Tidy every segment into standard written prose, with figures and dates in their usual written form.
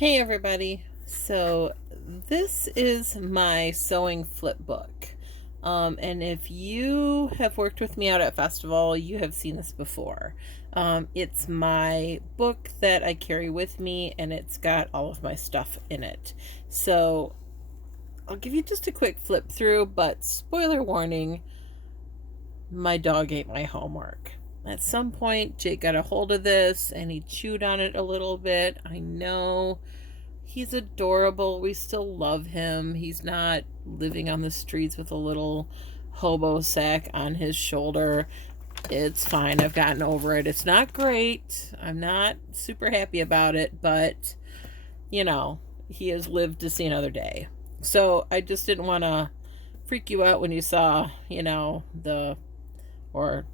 Hey everybody. So this is my sewing flip book. And if you have worked with me out at festival, you have seen this before. It's my book that I carry with me, and it's got all of my stuff in it. So I'll give you just a quick flip through, but spoiler warning, my dog ate my homework. At some point, Jake got a hold of this and he chewed on it a little bit. I know. He's adorable. We still love him. He's not living on the streets with a little hobo sack on his shoulder. It's fine. I've gotten over it. It's not great. I'm not super happy about it, but he has lived to see another day. So I just didn't want to freak you out when you saw, or,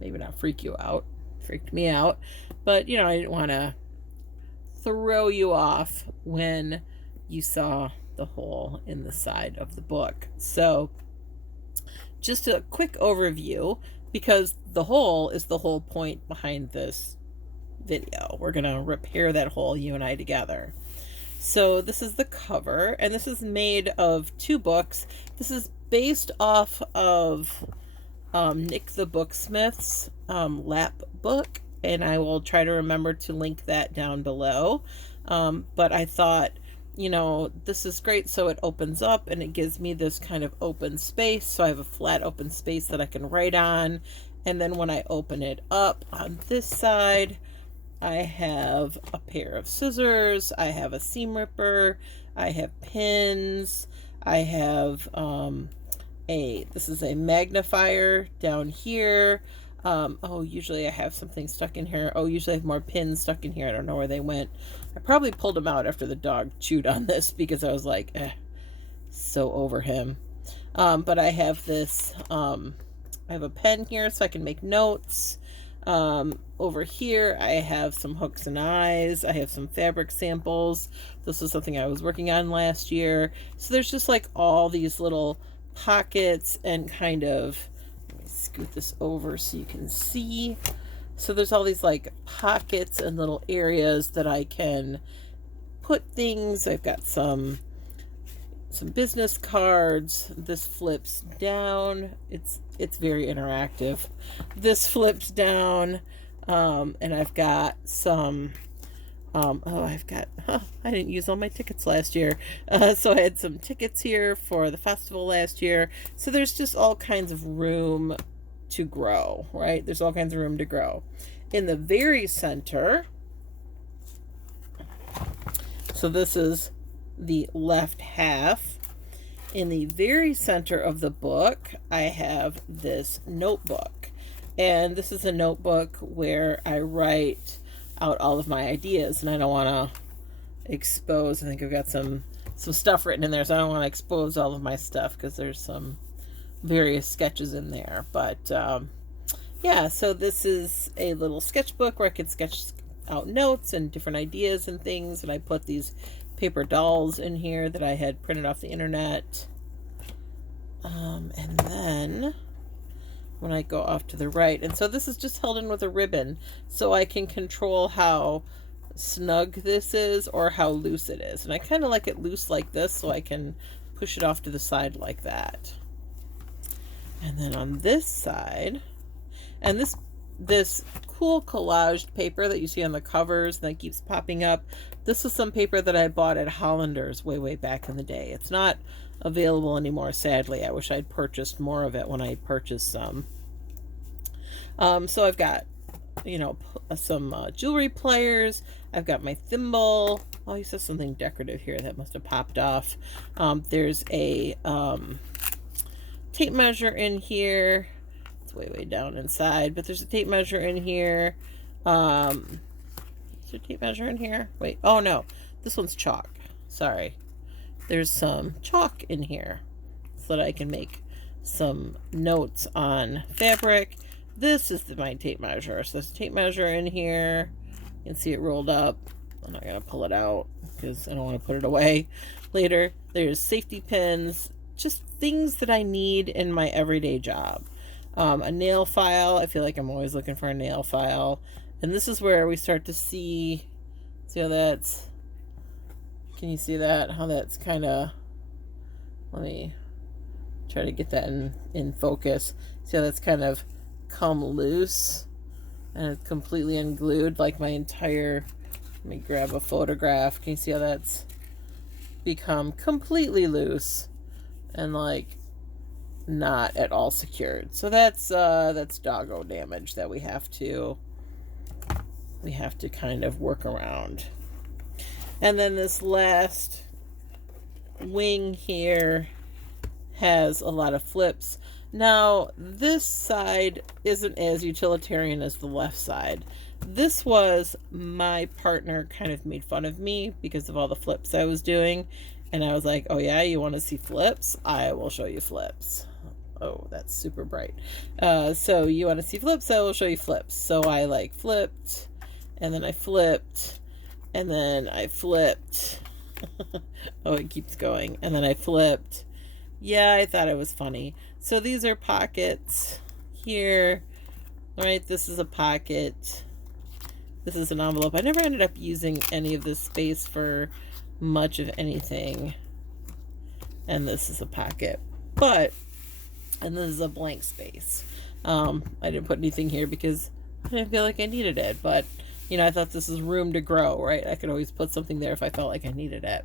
maybe not freak you out, freaked me out, but, I didn't want to throw you off when you saw the hole in the side of the book. So just a quick overview, because the hole is the whole point behind this video. We're going to repair that hole, you and I together. So this is the cover, and this is made of two books. This is based off of Nik the Booksmith's Lapbook, and I will try to remember to link that down below. But I thought, this is great. So it opens up and it gives me this kind of open space. So I have a flat open space that I can write on. And then when I open it up on this side, I have a pair of scissors. I have a seam ripper. I have pins. I have this is a magnifier down here. Usually I have something stuck in here. Usually I have more pins stuck in here. I don't know where they went. I probably pulled them out after the dog chewed on this because I was like, so over him. But I have this, I have a pen here so I can make notes. Over here I have some hooks and eyes. I have some fabric samples. This is something I was working on last year. So there's just like all these little pockets and kind of, scoot this over so you can see. So there's all these like pockets and little areas that I can put things. I've got some business cards. This flips down. It's very interactive. This flips down, and I've got some I didn't use all my tickets last year. So I had some tickets here for the festival last year. So there's just all kinds of room to grow, right? There's all kinds of room to grow. In the very center, so this is the left half. In the very center of the book, I have this notebook. And this is a notebook where I write out all of my ideas, and I don't want to expose. I think I've got some stuff written in there, so I don't want to expose all of my stuff because there's some various sketches in there. But yeah, so this is a little sketchbook where I could sketch out notes and different ideas and things, and I put these paper dolls in here that I had printed off the internet. And then when I go off to the right, and so this is just held in with a ribbon, so I can control how snug this is or how loose it is. And I kind of like it loose like this, so I can push it off to the side like that. And then on this side, and this cool collaged paper that you see on the covers and that keeps popping up, this is some paper that I bought at Hollander's way back in the day. It's not available anymore, sadly. I wish I'd purchased more of it when I purchased some. So I've got, some jewelry pliers. I've got my thimble. Oh, you said something decorative here that must have popped off. There's a tape measure in here. It's way down inside, but there's a tape measure in here. Is there a tape measure in here? Wait, oh no, this one's chalk. Sorry. There's some chalk in here so that I can make some notes on fabric. This is my tape measure. So there's a tape measure in here. You can see it rolled up. I'm not going to pull it out because I don't want to put it away later. There's safety pins, just things that I need in my everyday job. A nail file. I feel like I'm always looking for a nail file. And this is where we start to see how that's Can you see that? How that's kind of, let me try to get that in focus. See how that's kind of come loose and it's completely unglued, like my entire, let me grab a photograph. Can you see how that's become completely loose and like not at all secured? So that's doggo damage that we have to kind of work around. And then this last wing here has a lot of flips. Now this side isn't as utilitarian as the left side. This was, my partner kind of made fun of me because of all the flips I was doing, and I was like, oh yeah, you want to see flips? I will show you flips. Oh, that's super bright. So you want to see flips? I will show you flips. So I like flipped, and then I flipped, and then I flipped. Oh, it keeps going. And then I flipped. Yeah, I thought it was funny. So these are pockets here. All right, this is a pocket. This is an envelope. I never ended up using any of this space for much of anything. And this is a pocket. And this is a blank space. I didn't put anything here because I didn't feel like I needed it. But, you know, I thought this is room to grow, right? I could always put something there if I felt like I needed it.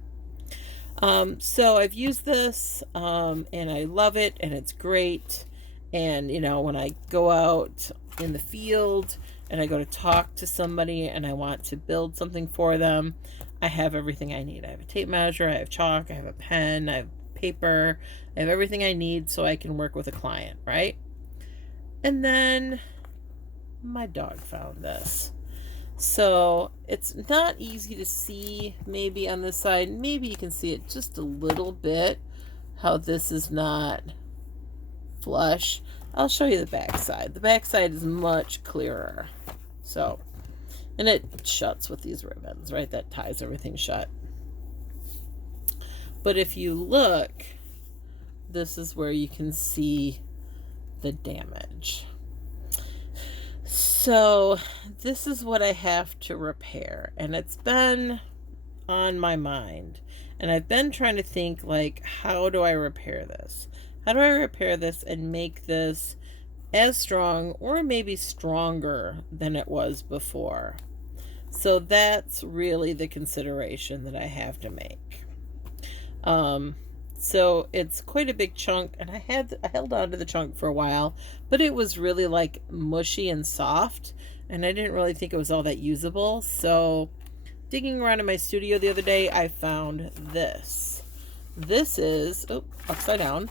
So I've used this, and I love it, and it's great. And, you know, when I go out in the field and I go to talk to somebody and I want to build something for them, I have everything I need. I have a tape measure, I have chalk, I have a pen, I have paper, I have everything I need so I can work with a client, right? And then my dog found this. So it's not easy to see maybe on this side. Maybe you can see it just a little bit, how this is not flush. I'll show you the back side. The back side is much clearer. So, and it shuts with these ribbons, right? That ties everything shut. But if you look, this is where you can see the damage. So this is what I have to repair, and it's been on my mind, and I've been trying to think, like, how do I repair this? How do I repair this and make this as strong or maybe stronger than it was before? So that's really the consideration that I have to make. So it's quite a big chunk, and I held on to the chunk for a while, but it was really like mushy and soft, and I didn't really think it was all that usable. So digging around in my studio the other day, I found this. This is, oh, upside down,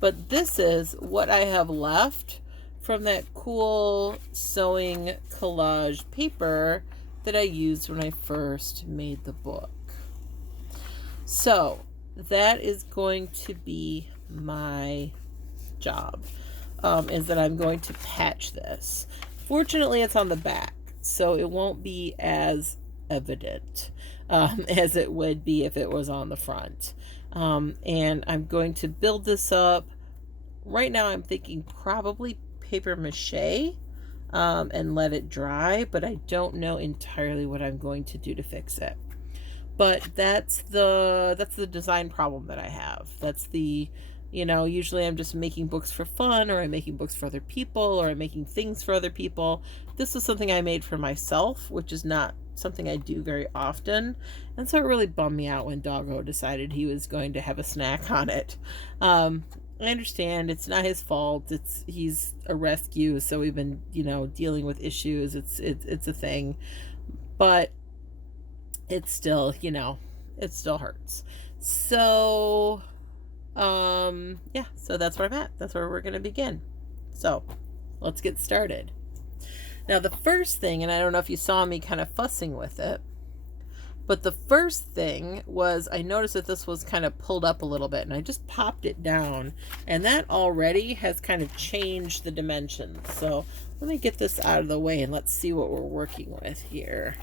but this is what I have left from that cool sewing collage paper that I used when I first made the book. So that is going to be my job, is that I'm going to patch this. Fortunately, it's on the back, so it won't be as evident as it would be if it was on the front. And I'm going to build this up. Right now I'm thinking probably paper mache, and let it dry, but I don't know entirely what I'm going to do to fix it. But that's the design problem that I have. That's the, you know, usually I'm just making books for fun, or I'm making books for other people, or I'm making things for other people. This is something I made for myself, which is not something I do very often. And so it really bummed me out when Doggo decided he was going to have a snack on it. I understand it's not his fault. He's a rescue, so we've been, you know, dealing with issues. It's a thing. But it's still, you know, it still hurts. So, yeah, so that's where I'm at. That's where we're going to begin. So let's get started. Now, the first thing, and I don't know if you saw me kind of fussing with it, but the first thing was I noticed that this was kind of pulled up a little bit, and I just popped it down, and that already has kind of changed the dimensions. So let me get this out of the way and let's see what we're working with here.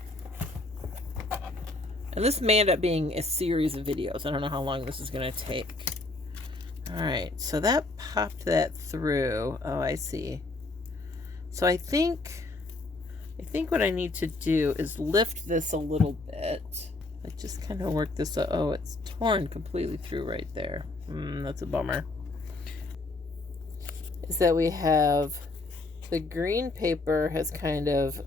And this may end up being a series of videos. I don't know how long this is going to take. All right, so that popped that through. Oh, I see. So I think what I need to do is lift this a little bit, like just kind of work this up. Oh, it's torn completely through right there. That's a bummer. Is that we have the green paper has kind of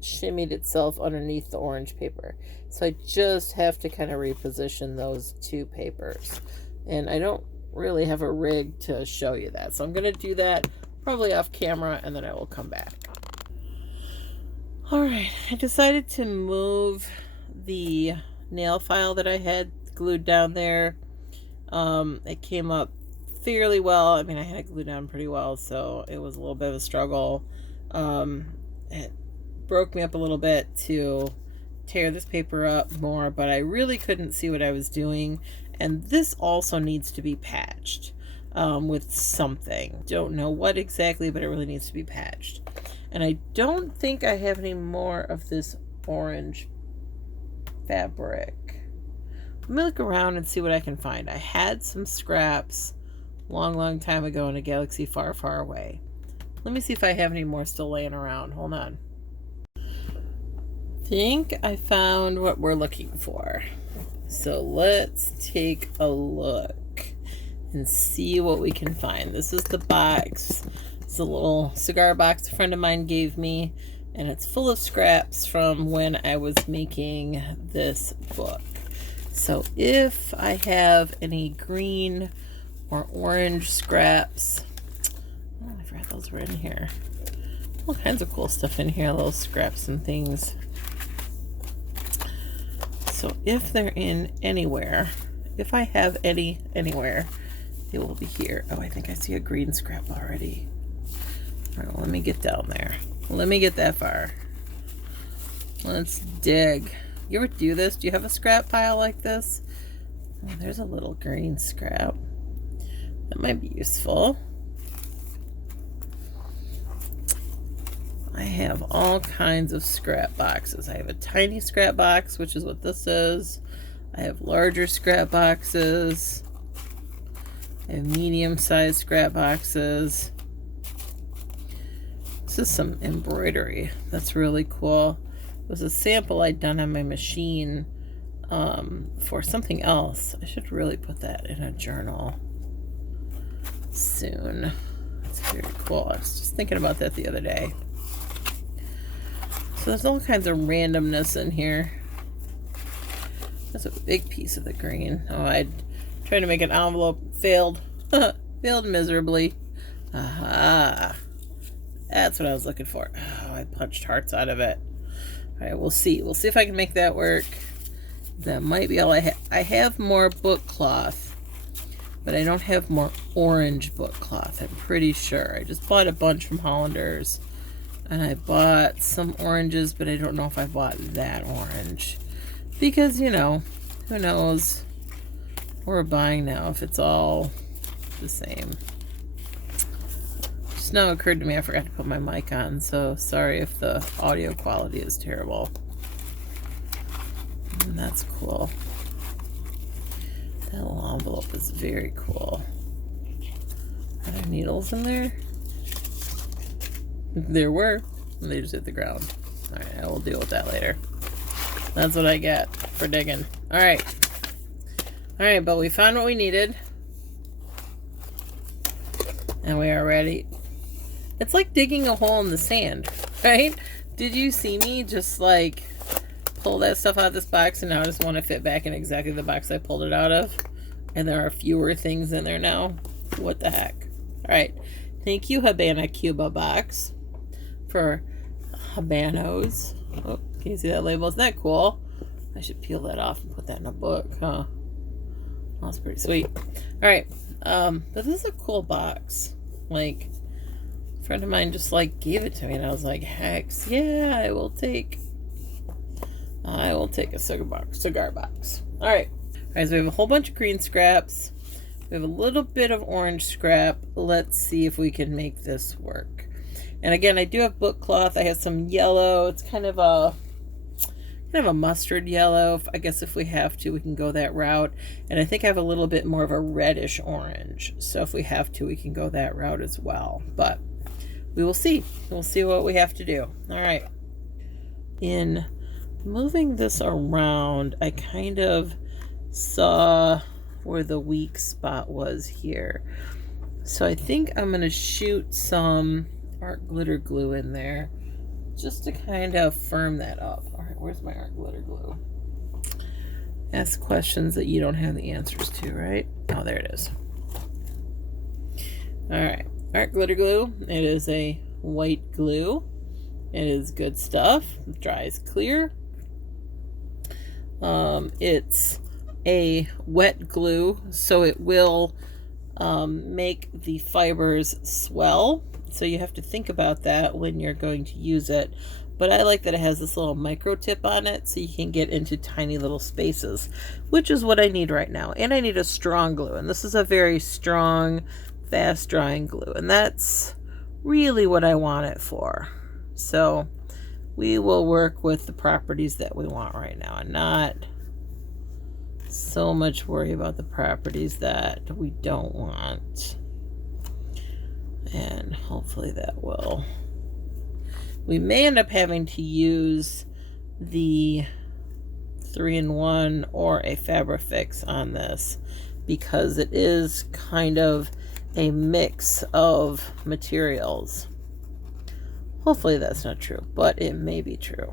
shimmied itself underneath the orange paper. So I just have to kind of reposition those two papers. And I don't really have a rig to show you that. So I'm going to do that probably off camera, and then I will come back. All right, I decided to move the nail file that I had glued down there. It came up fairly well. I mean, I had it glued down pretty well, so it was a little bit of a struggle. It broke me up a little bit to tear this paper up more, but I really couldn't see what I was doing. And this also needs to be patched with something. Don't know what exactly, but it really needs to be patched. And I don't think I have any more of this orange fabric. Let me look around and see what I can find. I had some scraps long time ago in a galaxy far away. Let me see if I have any more still laying around. Hold on. I think I found what we're looking for. So let's take a look and see what we can find. This is the box. It's a little cigar box a friend of mine gave me, and it's full of scraps from when I was making this book. So if I have any green or orange scraps, oh, I forgot those were in here. All kinds of cool stuff in here, little scraps and things. So if they're in anywhere, if I have any anywhere, they will be here. Oh, I think I see a green scrap already. All right, well, let me get down there. Let me get that far. Let's dig. You ever do this? Do you have a scrap pile like this? Oh, there's a little green scrap. That might be useful. I have all kinds of scrap boxes. I have a tiny scrap box, which is what this is. I have larger scrap boxes. I have medium-sized scrap boxes. This is some embroidery. That's really cool. It was a sample I'd done on my machine for something else. I should really put that in a journal soon. That's very cool. I was just thinking about that the other day. So there's all kinds of randomness in here. That's a big piece of the green. Oh, I tried to make an envelope. Failed. Failed miserably. Aha. That's what I was looking for. Oh, I punched hearts out of it. All right, we'll see. We'll see if I can make that work. That might be all I have. I have more book cloth, but I don't have more orange book cloth. I'm pretty sure. I just bought a bunch from Hollanders. And I bought some oranges, but I don't know if I bought that orange. Because, you know, who knows what we're buying now if it's all the same. Just now occurred to me I forgot to put my mic on, so sorry if the audio quality is terrible. And that's cool. That little envelope is very cool. Are there needles in there? There were. And they just hit the ground. Alright, I will deal with that later. That's what I get for digging. Alright. Alright, but we found what we needed. And we are ready. It's like digging a hole in the sand, right? Did you see me just like pull that stuff out of this box, and now I just want to fit back in exactly the box I pulled it out of? And there are fewer things in there now. What the heck? Alright. Thank you, Habana Cuba box, for Habanos. Oh, can you see that label? Isn't that cool? I should peel that off and put that in a book, huh? That's pretty sweet. Alright, but this is a cool box. Like, a friend of mine just like gave it to me, and I was like, heck yeah, I will take a cigar box. Alright, so we have a whole bunch of green scraps. We have a little bit of orange scrap. Let's see if we can make this work. And again, I do have book cloth. I have some yellow. It's kind of a mustard yellow. I guess if we have to, we can go that route. And I think I have a little bit more of a reddish orange. So if we have to, we can go that route as well. But we will see. We'll see what we have to do. All right. In moving this around, I kind of saw where the weak spot was here. So I think I'm going to shoot some art glitter glue in there just to kind of firm that up. All right, where's my art glitter glue? Ask questions that you don't have the answers to, right? Oh, there it is. All right, art glitter glue. It is a white glue. It is good stuff. It dries clear. It's a wet glue, so it will make the fibers swell. So you have to think about that when you're going to use it. But I like that it has this little micro tip on it so you can get into tiny little spaces, which is what I need right now. And I need a strong glue, and this is a very strong, fast drying glue, and that's really what I want it for. So we will work with the properties that we want right now and not so much worry about the properties that we don't want. And hopefully that will. We may end up having to use the 3-in-1 or a Fabrifix on this because it is kind of a mix of materials. Hopefully that's not true, but it may be true.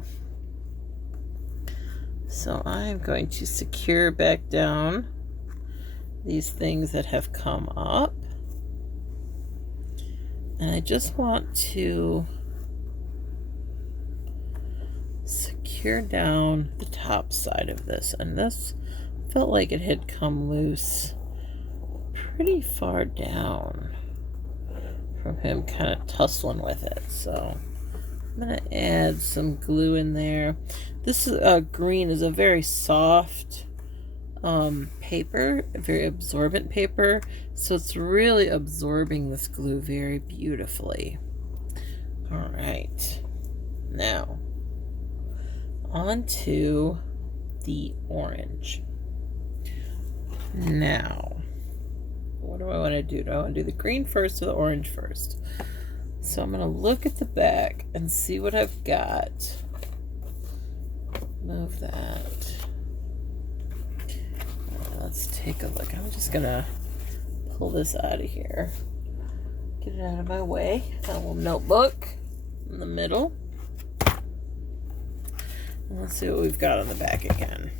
So I'm going to secure back down these things that have come up. And I just want to secure down the top side of this. And this felt like it had come loose pretty far down from him kind of tussling with it. So I'm going to add some glue in there. This green is a very soft paper, a very absorbent paper, so it's really absorbing this glue very beautifully. All right, now on to the orange. Now, what do I want to do? Do I want to do the green first or the orange first? So I'm going to look at the back and see what I've got. Move that. Let's take a look. I'm just going to pull this out of here. Get it out of my way. A little notebook in the middle. And let's see what we've got on the back again.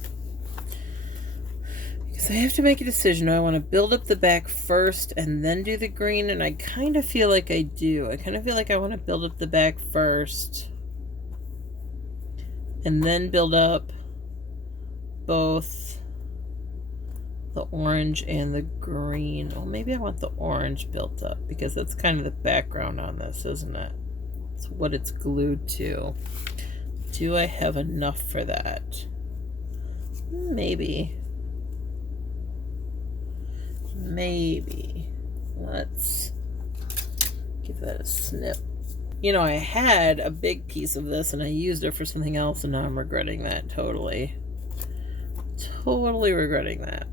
Because I have to make a decision. Do I want to build up the back first and then do the green? And I kind of feel like I do. I kind of feel like I want to build up the back first and then build up both the orange and the green. Well, maybe I want the orange built up because that's kind of the background on this, isn't it? It's what it's glued to. Do I have enough for that? Maybe. Maybe. Let's give that a snip. You know, I had a big piece of this and I used it for something else, and now I'm regretting that totally. Totally regretting that.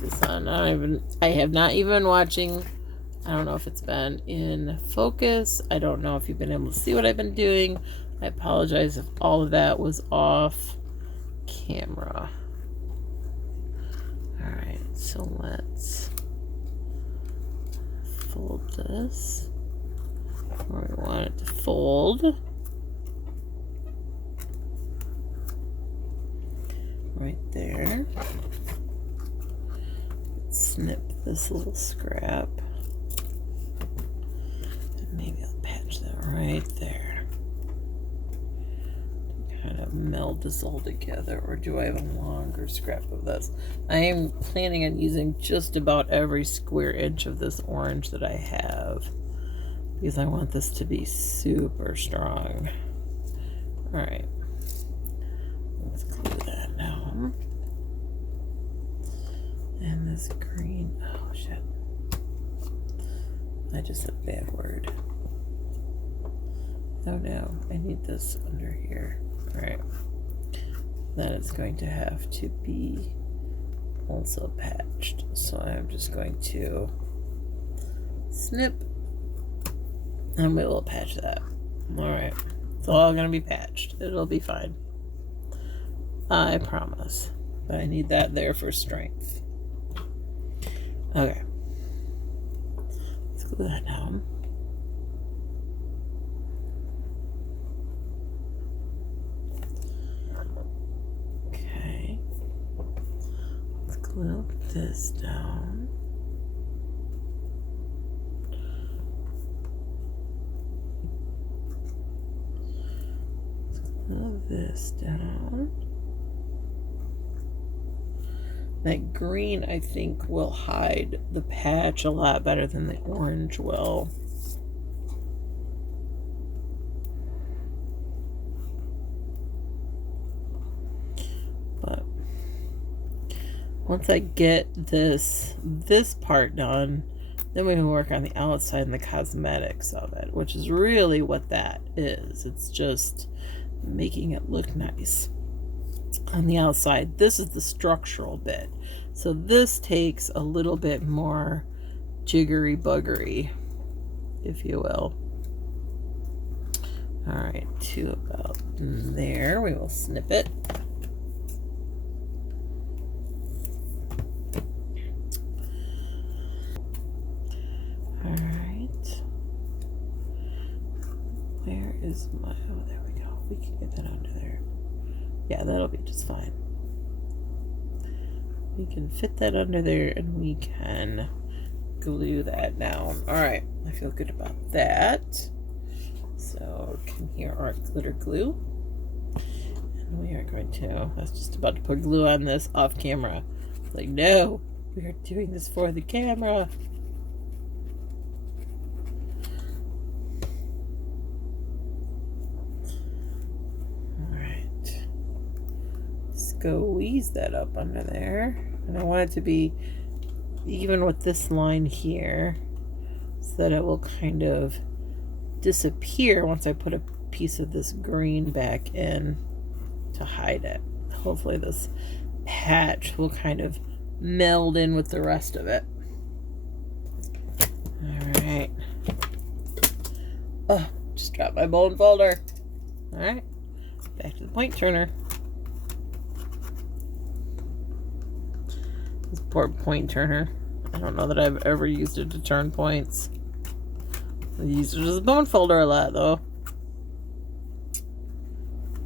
This on. I have not even been watching. I don't know if it's been in focus. I don't know if you've been able to see what I've been doing. I apologize if all of that was off camera. All right, so let's fold this where we want it to fold. Right there. Snip this little scrap. And maybe I'll patch that right there. Kind of meld this all together. Or do I have a longer scrap of this? I am planning on using just about every square inch of this orange that I have, because I want this to be super strong. Alright. Let's glue that now. And this green, oh shit. I just said a bad word. Oh no, I need this under here. All right. Then it's going to have to be also patched. So I'm just going to snip and we will patch that. All right. It's all going to be patched. It'll be fine. I promise. But I need that there for strength. Okay. Let's glue that down. Okay. Let's glue this down. Let's glue this down. That green, I think, will hide the patch a lot better than the orange will. But once I get this part done, then we can work on the outside and the cosmetics of it, which is really what that is. It's just making it look nice. On the outside, this is the structural bit, so this takes a little bit more jiggery buggery, if you will. All right, to about there, we will snip it. All right, where is my, oh, there we go. We can get that under there. Yeah, that'll be just fine. We can fit that under there and we can glue that down. All right, I feel good about that. So come here, our glitter glue. And we are going to, I was just about to put glue on this off camera. It's like, no, we are doing this for the camera. Squeeze that up under there, and I want it to be even with this line here so that it will kind of disappear once I put a piece of this green back in to hide it. Hopefully this patch will kind of meld in with the rest of it. All right. Oh, just dropped my bone folder. All right, back to the point turner. This poor point turner. I don't know that I've ever used it to turn points. I used it as a bone folder a lot, though.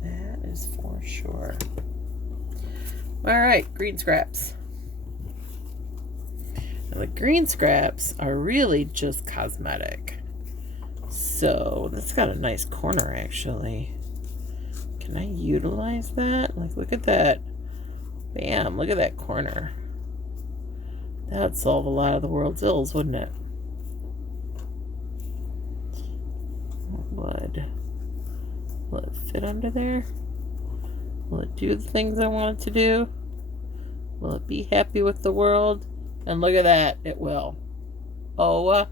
That is for sure. Alright, green scraps. Now, the green scraps are really just cosmetic. So, that's got a nice corner, actually. Can I utilize that? Like, look at that. Bam, look at that corner. That'd solve a lot of the world's ills, wouldn't it? Will it fit under there? Will it do the things I want it to do? Will it be happy with the world? And look at that, it will. Oh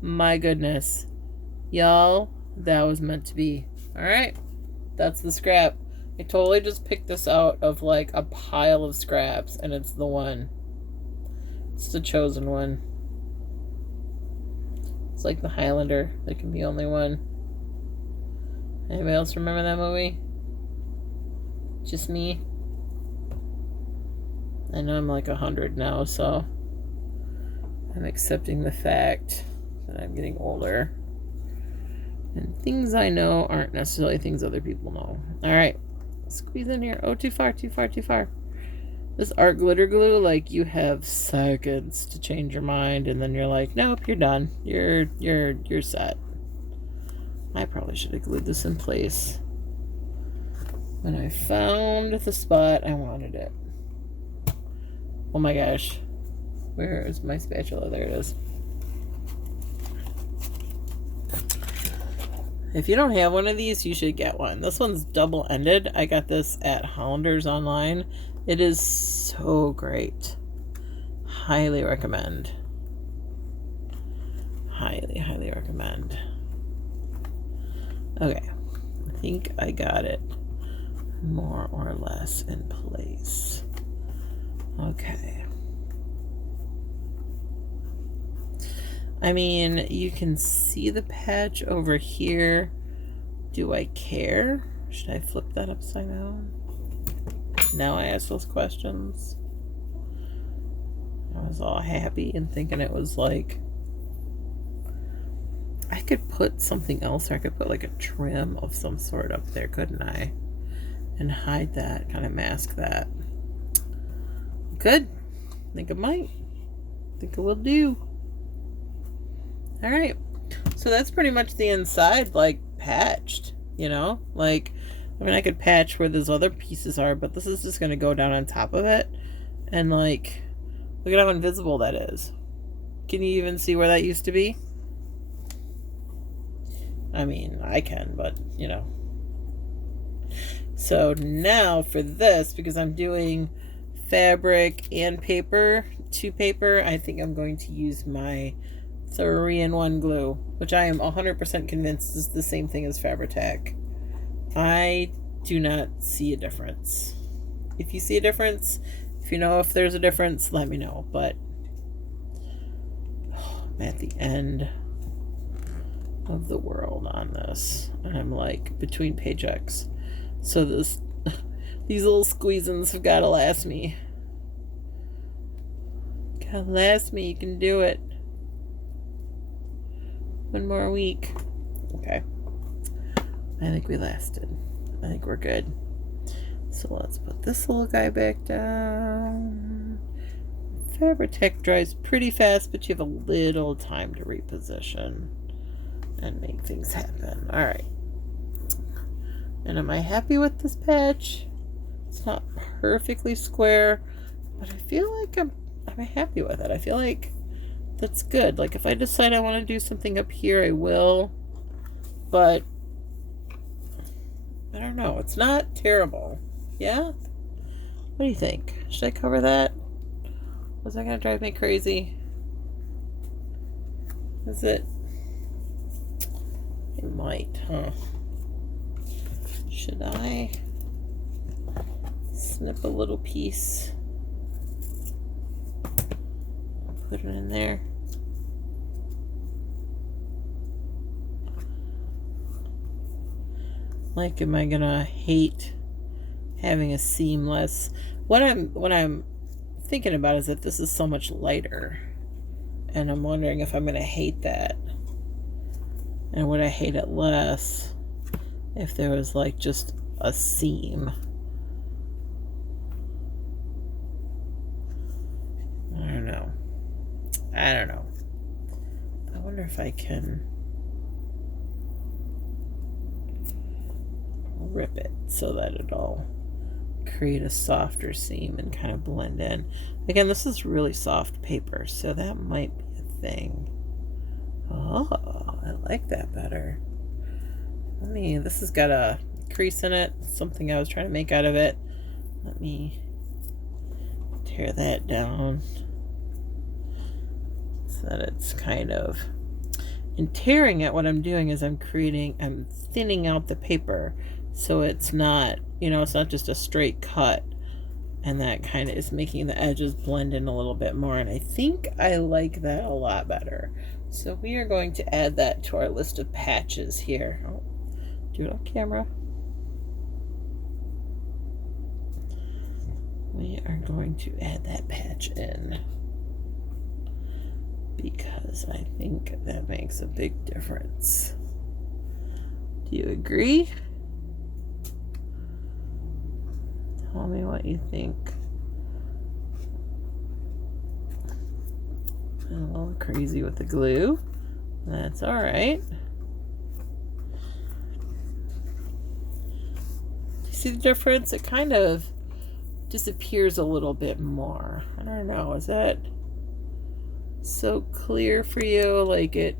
my goodness. Y'all, that was meant to be. Alright, that's the scrap. I totally just picked this out of like a pile of scraps, and it's the one. It's the chosen one. It's like the Highlander. There can be only one. Anybody else remember that movie? Just me? I know I'm like 100 now, so I'm accepting the fact that I'm getting older. And things I know aren't necessarily things other people know. Alright. Squeeze in here. Oh, too far, too far, too far. This art glitter glue, like, you have seconds to change your mind, and then you're like, nope, you're done. You're set. I probably should have glued this in place when I found the spot I wanted it. Oh my gosh. Where is my spatula? There it is. If you don't have one of these, you should get one. This one's double-ended. I got this at Hollander's online. It is so great. Highly recommend. Highly, highly recommend. Okay, I think I got it more or less in place. Okay. I mean, you can see the patch over here. Do I care? Should I flip that upside down? Now I ask those questions. I was all happy and thinking it was like, I could put something else, or I could put like a trim of some sort up there, couldn't I? And hide that, kind of mask that. Good. I think I might. I think it will do. All right. So that's pretty much the inside, like, patched, you know? Like, I mean, I could patch where those other pieces are, but this is just going to go down on top of it. And, like, look at how invisible that is. Can you even see where that used to be? I mean, I can, but, you know. So now for this, because I'm doing fabric and paper to paper, I think I'm going to use my 3-in-1 glue, which I am 100% convinced is the same thing as Fabri-Tac. I do not see a difference. If you see a difference, if you know if there's a difference, let me know. But I'm at the end of the world on this, and I'm like between paychecks, so these little squeezins have got to last me. Gotta last me. You can do it. One more week. Okay. I think we lasted. I think we're good. So let's put this little guy back down. Fabri-Tac dries pretty fast, but you have a little time to reposition and make things happen. All right. And am I happy with this patch? It's not perfectly square, but I feel like I'm happy with it. I feel like that's good. Like, if I decide I want to do something up here, I will. But I don't know. It's not terrible. Yeah? What do you think? Should I cover that? Was that going to drive me crazy? Is it? It might, huh? Should I snip a little piece? Put it in there. Like, am I gonna hate having a seamless? What I'm thinking about is that this is so much lighter, and I'm wondering if I'm gonna hate that, and would I hate it less if there was like just a seam? I don't know. I wonder if I can rip it so that it'll create a softer seam and kind of blend in. Again, this is really soft paper, so that might be a thing. Oh, I like that better. This has got a crease in it, something I was trying to make out of it. Let me tear that down so that it's kind of, in tearing it, what I'm doing is I'm thinning out the paper so it's not, it's not just a straight cut, and that kind of is making the edges blend in a little bit more, and I think I like that a lot better. So we are going to add that to our list of patches here. Oh, do it on camera. We are going to add that patch in because I think that makes a big difference. Do you agree? Tell me what you think. A little crazy with the glue. That's all right. You see the difference? It kind of disappears a little bit more. I don't know. Is that so clear for you? Like, it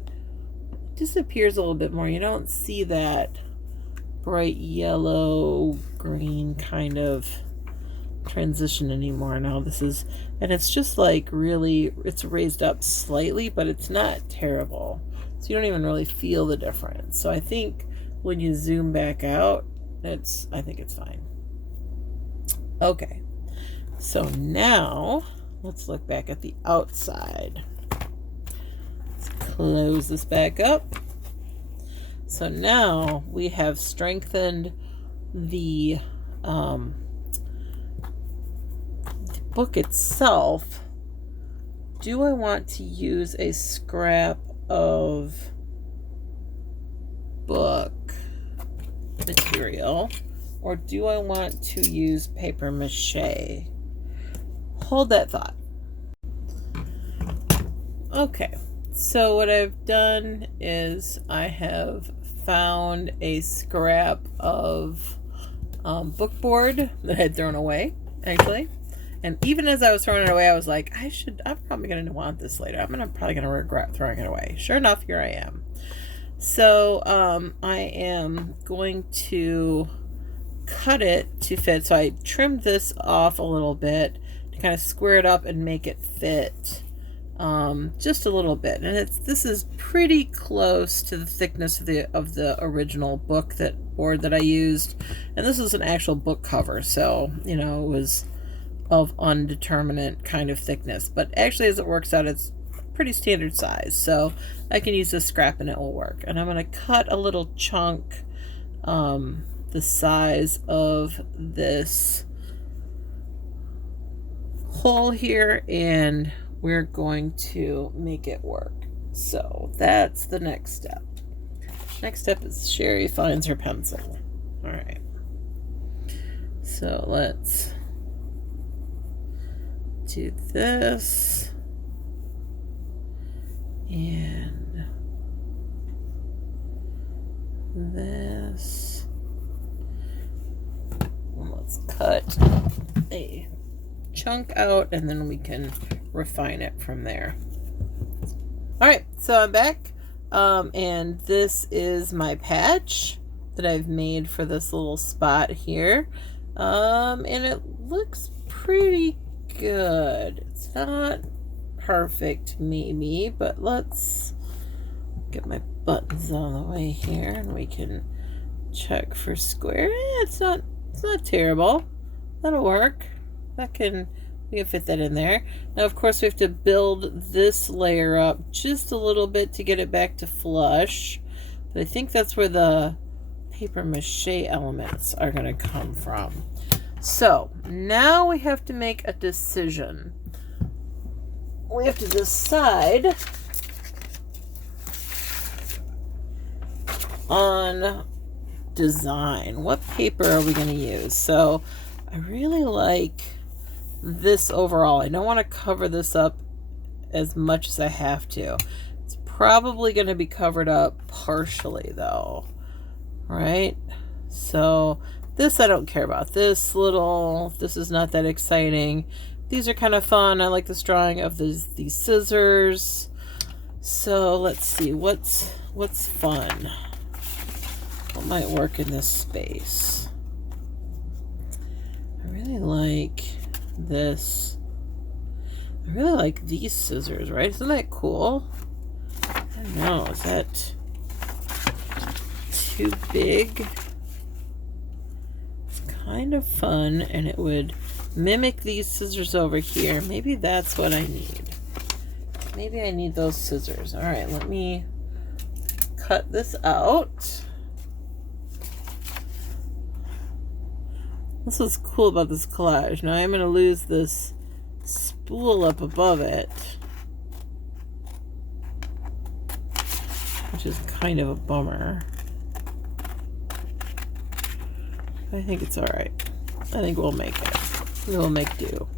disappears a little bit more. You don't see that bright yellow green kind of transition anymore. Now this is, and it's just like really, it's raised up slightly, but it's not terrible, so you don't even really feel the difference. So I think when you zoom back out, I think it's fine. Okay, so now let's look back at the outside. Let's close this back up. So now we have strengthened the book itself. Do I want to use a scrap of book material, or do I want to use paper mache? Hold that thought. Okay, so what I've done is I have found a scrap of book board that I had thrown away, actually. And even as I was throwing it away, I was like, I'm probably going to want this later. I'm probably going to regret throwing it away. Sure enough, here I am. So I am going to cut it to fit. So I trimmed this off a little bit to kind of square it up and make it fit just a little bit. And this is pretty close to the thickness of the original book board that I used. And this is an actual book cover, so it was of undeterminate kind of thickness, but actually as it works out, it's pretty standard size, so I can use this scrap and it will work. And I'm going to cut a little chunk the size of this hole here, and we're going to make it work. So that's the next step. Next step is Sherry finds her pencil. All right, so let's do this, and this. Let's cut a chunk out, and then we can refine it from there. All right, so I'm back, and this is my patch that I've made for this little spot here, and it looks pretty good. It's not perfect maybe, but let's get my buttons on the way here and we can check for square. It's not terrible. That'll work. We can fit that in there. Now of course we have to build this layer up just a little bit to get it back to flush, but I think that's where the paper mache elements are going to come from. So now we have to make a decision. We have to decide on design. What paper are we going to use? So I really like this overall. I don't want to cover this up as much as I have to. It's probably going to be covered up partially though, right? So this I don't care about. This is not that exciting. These are kind of fun. I like this drawing of these scissors. So let's see what's fun. What might work in this space? I really like this. I really like these scissors, right? Isn't that cool? I don't know. Is that too big? Kind of fun, and it would mimic these scissors over here. Maybe that's what I need. Maybe I need those scissors. All right, let me cut this out. This is cool about this collage. Now I'm going to lose this spool up above it, which is kind of a bummer. I think it's all right. I think we'll make it. We'll make do.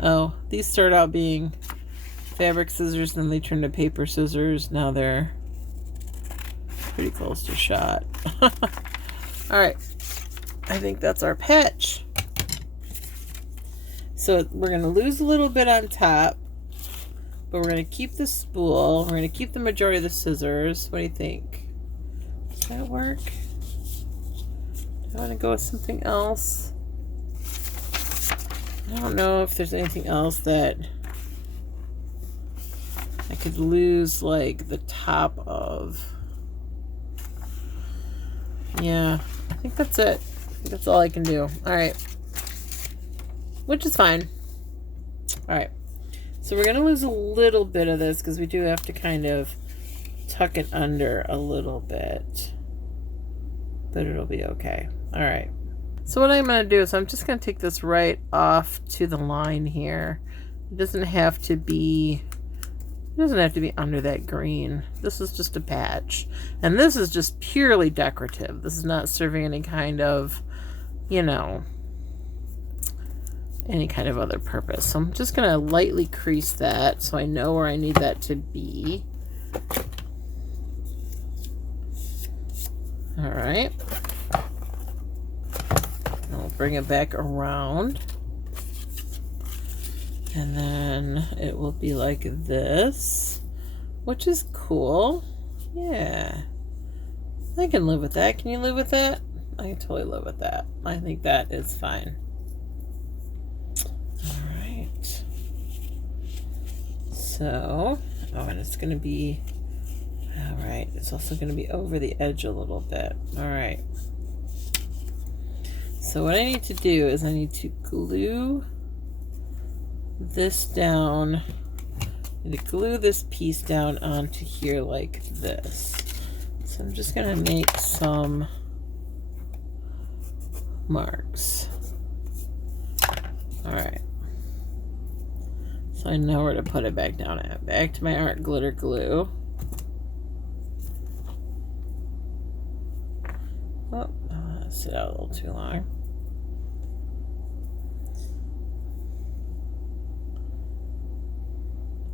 Oh, these start out being fabric scissors, then they turn to paper scissors. Now they're pretty close to shot. All right. I think that's our patch. So we're going to lose a little bit on top, but we're going to keep the spool. We're going to keep the majority of the scissors. What do you think? Does that work? I want to go with something else. I don't know if there's anything else that I could lose like the top of. Yeah, I think that's it. That's all I can do. All right. Which is fine. All right. So we're going to lose a little bit of this because we do have to kind of tuck it under a little bit. But it'll be okay. All right. So what I'm going to do is I'm just going to take this right off to the line here. It doesn't have to be under that green. This is just a patch. And this is just purely decorative. This is not serving any kind of, you know, any kind of other purpose. So I'm just going to lightly crease that so I know where I need that to be. All right. And I'll bring it back around. And then it will be like this, which is cool. Yeah. I can live with that. Can you live with that? I can totally live with that. I think that is fine. All right. So, oh, and it's going to be, all right, it's also going to be over the edge a little bit. All right. So what I need to do is I need to glue this down. I need to glue this piece down onto here like this. So I'm just going to make some marks. All right. So I know where to put it back down at. Back to my art glitter glue. Oh, sit out a little too long.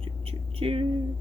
Choo-choo-choo.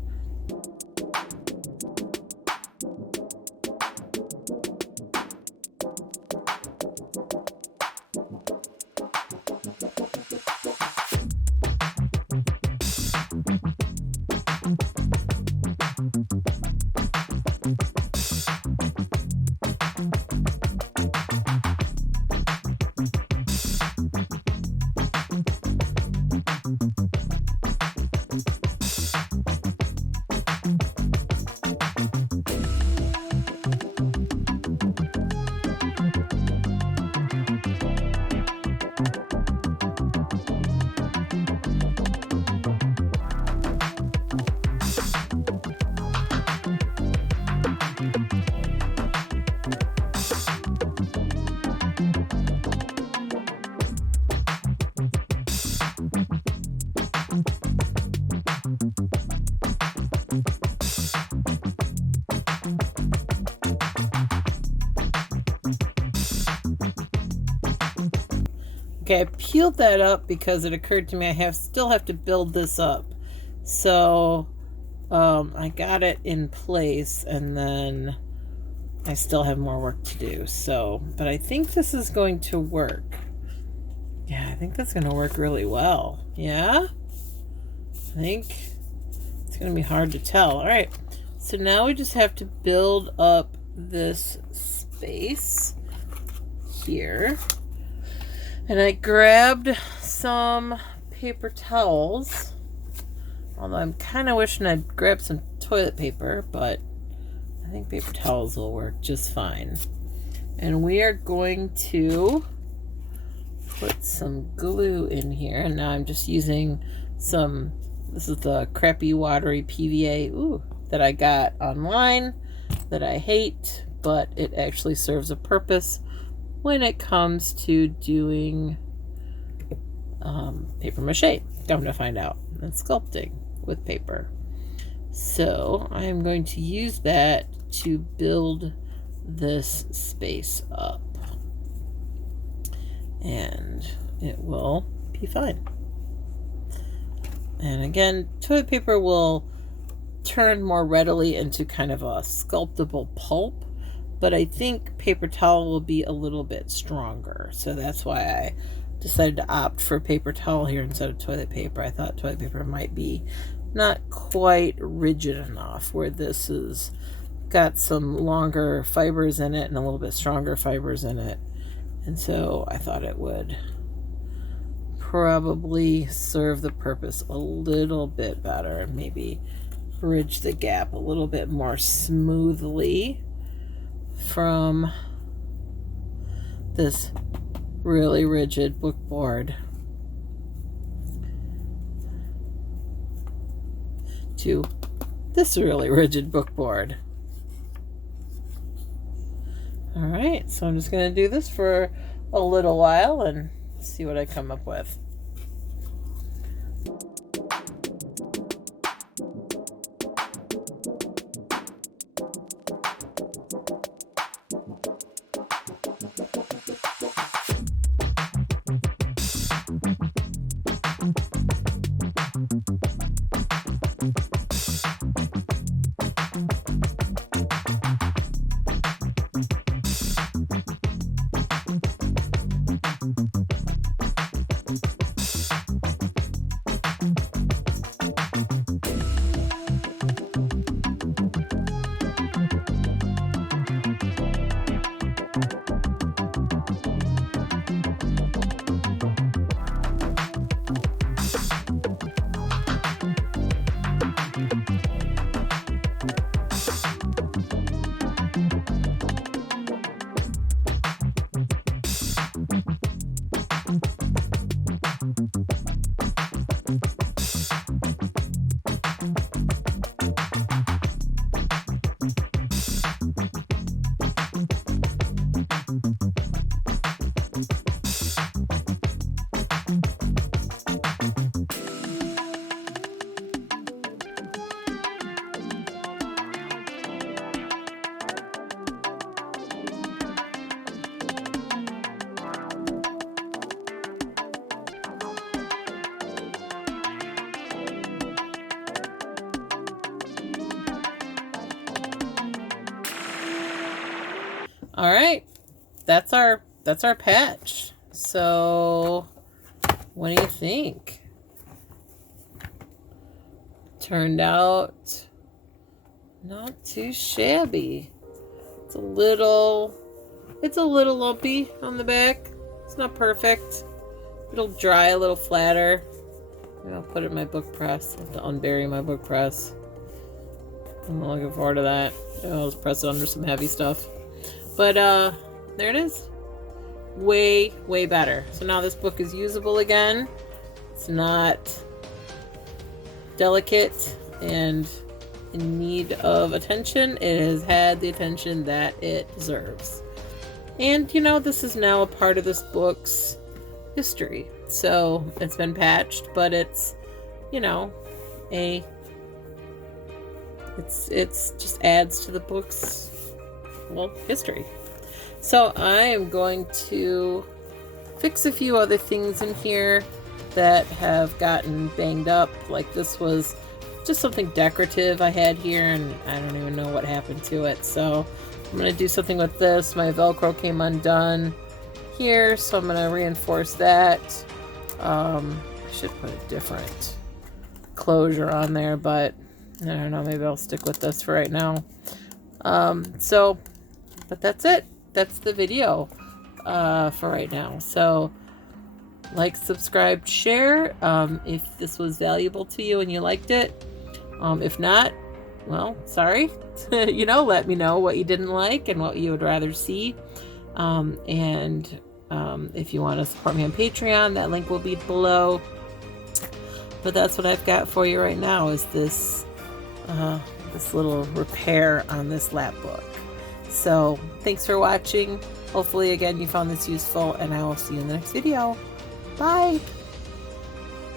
Okay, I peeled that up because it occurred to me I still have to build this up. So I got it in place and then I still have more work to do. So, but I think this is going to work. Yeah, I think that's going to work really well. Yeah? I think it's going to be hard to tell. All right, so now we just have to build up this space here. And I grabbed some paper towels, although I'm kind of wishing I'd grabbed some toilet paper, but I think paper towels will work just fine. And we are going to put some glue in here. And now I'm just using some, this is the crappy watery PVA that I got online that I hate, but it actually serves a purpose when it comes to doing paper mache. Come to find out, and sculpting with paper. So I'm going to use that to build this space up, and it will be fine. And again, toilet paper will turn more readily into kind of a sculptable pulp, but I think paper towel will be a little bit stronger. So that's why I decided to opt for paper towel here instead of toilet paper. I thought toilet paper might be not quite rigid enough, where this is got some longer fibers in it and a little bit stronger fibers in it. And so I thought it would probably serve the purpose a little bit better and maybe bridge the gap a little bit more smoothly from this really rigid book board to this really rigid book board. All right, so I'm just going to do this for a little while and see what I come up with. All right, that's our patch. So what do you think? Turned out not too shabby. It's a little lumpy on the back. It's not perfect. It'll dry a little flatter. Maybe I'll put it in my book press. I have to unbury my book press. I'm looking forward to that. I'll just press it under some heavy stuff. But there it is. Way better. So now this book is usable again. It's not delicate and in need of attention. It has had the attention that it deserves. And you know, this is now a part of this book's history. So it's been patched, but it's, you know, it's just adds to the book's, well, history. So I am going to fix a few other things in here that have gotten banged up. Like this was just something decorative I had here and I don't even know what happened to it. So I'm going to do something with this. My Velcro came undone here, so I'm going to reinforce that. I should put a different closure on there, but I don't know, maybe I'll stick with this for right now. But that's it. That's the video for right now. So like, subscribe, share if this was valuable to you and you liked it. If not, well, sorry. You know, let me know what you didn't like and what you would rather see. If you want to support me on Patreon, that link will be below. But that's what I've got for you right now, is this little repair on this Lapbook. So thanks for watching. Hopefully again you found this useful, and I will see you in the next video. Bye.